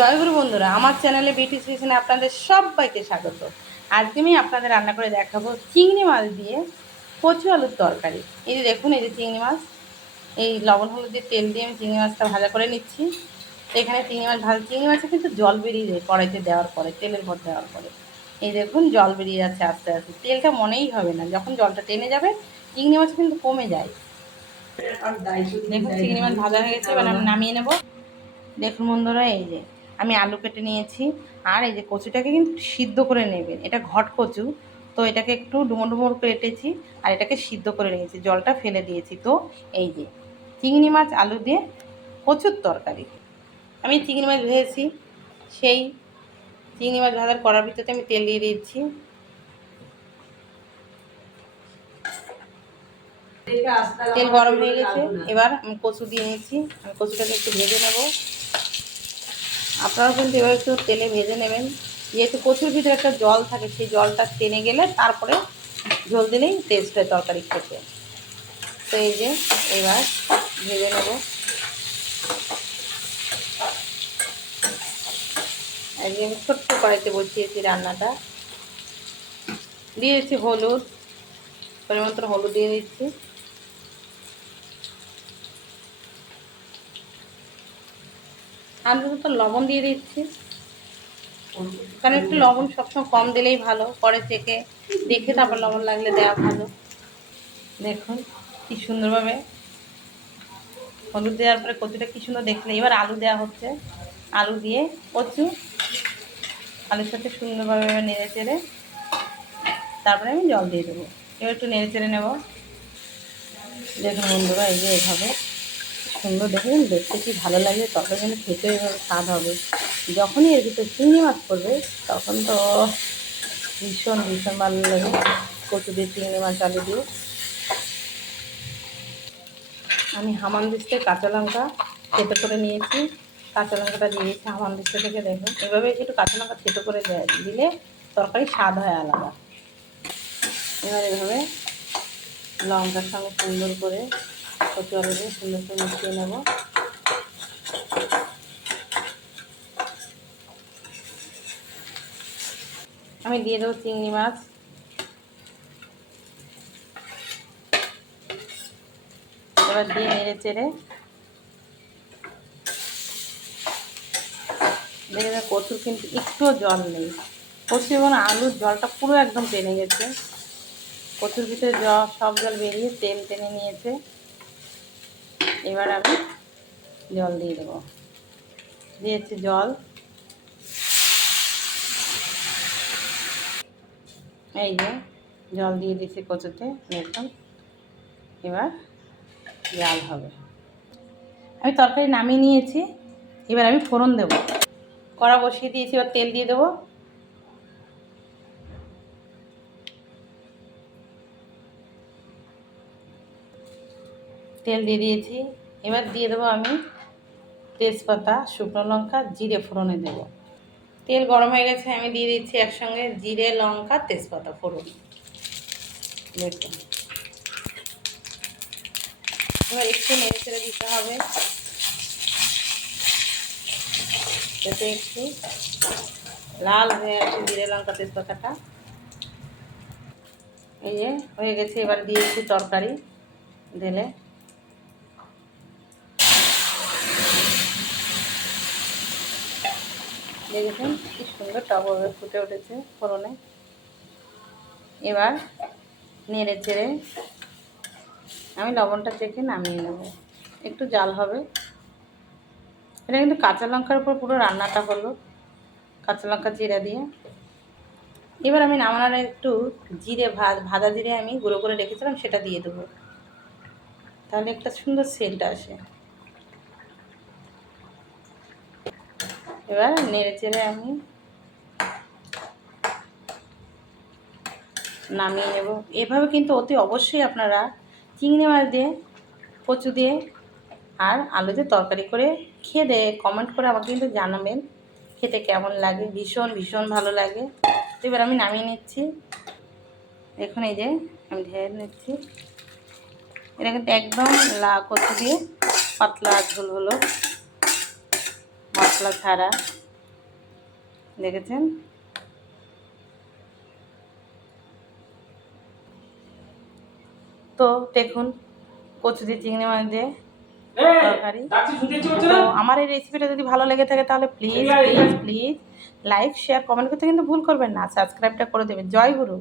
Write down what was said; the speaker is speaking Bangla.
জয়গুরু বন্ধুরা, আমার চ্যানেলে বিউটি কিচেনে আপনাদের সবাইকে স্বাগত। আজকে আমি আপনাদের রান্না করে দেখাবো চিংড়ি মাছ দিয়ে কচু আলুর তরকারি। এই যে দেখুন, এই যে চিংড়ি মাছ, এই লবণ হলুদের তেল দিয়ে আমি চিংড়ি মাছটা ভাজা করে নিচ্ছি। তো এখানে চিংড়ি মাছে কিন্তু জল বেরিয়ে যায় কড়াইতে দেওয়ার পরে, তেলের পর দেওয়ার পরে। এই দেখুন জল বেরিয়ে যাচ্ছে আস্তে আস্তে, তেলটা মনেই হবে না, যখন জলটা টেনে যাবে চিংড়ি মাছ কিন্তু কমে যায়। দেখুন চিংড়ি মাছ ভাজা হয়ে গেছে, এবার আমি নামিয়ে নেব। দেখুন বন্ধুরা, এই যে আমি আলু কেটে নিয়েছি, আর এই যে কচুটাকে কিন্তু সিদ্ধ করে নেবেন, এটা ঘট কচু। তো এটাকে একটু ডুমো ডুমো কেটেছি, আর এটাকে সিদ্ধ করে নিয়েছি, জলটা ফেলে দিয়েছি। তো এই যে চিংড়ি মাছ আলু দিয়ে কচুর তরকারি। আমি চিংড়ি মাছ ভেজেছি, সেই চিংড়ি মাছ ভাজার কড়ার ভিতরে আমি তেল দিয়ে দিচ্ছি। তেল গরম হয়ে গেছে, এবার আমি কচু দিয়ে নিয়েছি। আমি কচুটাকে একটু ভেজে নেব। আপনারাও কিন্তু এবার একটু তেলে ভেজে নেবেন, যেহেতু কচুর ভিতরে একটা জল থাকে, সেই জলটা টেনে গেলে তারপরে ঝোল দিলেই টেস্ট হয় তরকারি খেতে। তো এই যে এবার ভেজে নেব। আজকে আমি ছোট্ট কড়াইতে বসিয়েছি রান্নাটা। দিয়েছি হলুদ, পরিমাণ মতো হলুদ দিয়ে দিচ্ছি। আলুতে তো লবণ দিয়ে দিচ্ছি, কারণ একটু লবণ সবসময় কম দিলেই ভালো, পরে থেকে দেখে তারপর লবণ লাগলে দেওয়া ভালো। দেখুন কি সুন্দরভাবে হলুদ দেওয়ার পরে কচুটা কি সুন্দর দেখলে। এবার আলু দেওয়া হচ্ছে, আলু দিয়ে কচু আলুর সাথে সুন্দরভাবে নেড়ে চেড়ে তারপরে আমি জল দিয়ে দেবো। এবার একটু নেড়ে চেড়ে নেব। দেখুন বন্ধুরা, এই যে এভাবে সুন্দর, দেখুন দেখতে কি ভালো লাগে, তবে যেন খেতে এভাবে স্বাদ হবে। যখনই এর ভিতরে চিংড়ি মাছ পড়বে তখন তো ভীষণ ভীষণ ভালো লাগে। কচু দিয়ে চিংড়ি মাছ আলু দিয়ে আমি হামানদিস্তে কাঁচা লঙ্কা থেতো করে নিয়েছি, কাঁচা লঙ্কাটা দিয়েছি হামানদিস্তে থেকে। দেখুন এভাবে একটু কাঁচা লঙ্কা থেতো করে দিলে তরকারি স্বাদ হয় আলাদা। এবার এভাবে লঙ্কার সঙ্গে সুন্দর করে কচু আলু দিয়ে সুন্দর করে মিশিয়ে নেব। আমি দিয়ে দেবো চিংড়ি মাছ। এবার দিয়ে নেড়ে চেড়ে দেখে যায় কচুর কিন্তু একটুও জল নেই, কচু এবং আলুর জলটা পুরো একদম টেনে গেছে। কচুর ভিতরে সব জল বেরিয়ে তেল টেনে নিয়েছে। এবার আমি জল দিয়ে দেবো, দিয়েছি জল। এই যে জল দিয়ে দিয়েছি কচুতে, দেখুন এবার জাল হবে। আমি তরকারি নামিয়ে নিয়েছি, এবার আমি ফোড়ন দেবো। কড়া বসিয়ে দিয়েছি, এবার তেল দিয়ে দেবো। তেল দিয়ে দিয়েছি, এবার দিয়ে দেবো আমি তেজপাতা, শুকনো লঙ্কা, জিরে ফোড়নে দেবো। তেল গরম হয়ে গেছে, আমি দিয়ে দিচ্ছি একসঙ্গে জিরে, লঙ্কা, তেজপাতা ফোড়ন। দেখুন এবার একটু নেড়ে চেড়ে দিতে হবে, যাতে একটু লাল হয়ে আসে জিরে, লঙ্কা, তেজপাতাটা। এই যে হয়ে গেছে, এবার দিয়েছি তরকারি ঢেলে। দেখেছেন কি সুন্দর টকভাবে ফুটে উঠেছে ফোড়নে। এবার নেড়ে চেড়ে আমি লবণটা চেখে নামিয়ে নেব। একটু জাল হবে। এটা কিন্তু কাঁচা লঙ্কার উপর পুরো রান্নাটা হলো, কাঁচা লঙ্কা জিরা দিয়ে। এবার আমি নামানোর একটু জিরে ভাজা জিরে আমি গুঁড়ো করে রেখেছিলাম, সেটা দিয়ে দেবো, তাহলে একটা সুন্দর সেন্ট আসে। এবার নেড়ে চেড়ে আমি নামিয়ে নেব। এভাবে কিন্তু অতি অবশ্যই আপনারা চিংড়ি মাছ দিয়ে, কচু দিয়ে আর আলু দিয়ে তরকারি করে খেয়ে দিয়ে কমেন্ট করে আমাকে কিন্তু জানাবেন খেতে কেমন লাগে। ভীষণ ভীষণ ভালো লাগে। এবার আমি নামিয়ে নিচ্ছি। দেখুন এই যে আমি ঢেলে নিচ্ছি। এটা কিন্তু একদম কচু দিয়ে পাতলা ঝোল হলো, মশলা ছাড়া। দেখেছেন? তো দেখুন কচু দিয়ে চিংড়ি মাছ দিয়ে তরকারি। তো আমার এই রেসিপিটা যদি ভালো লেগে থাকে তাহলে please please please like share comment করতে কিন্তু ভুল করবেন না, সাবস্ক্রাইবটা করে দেবেন। জয় গুরু।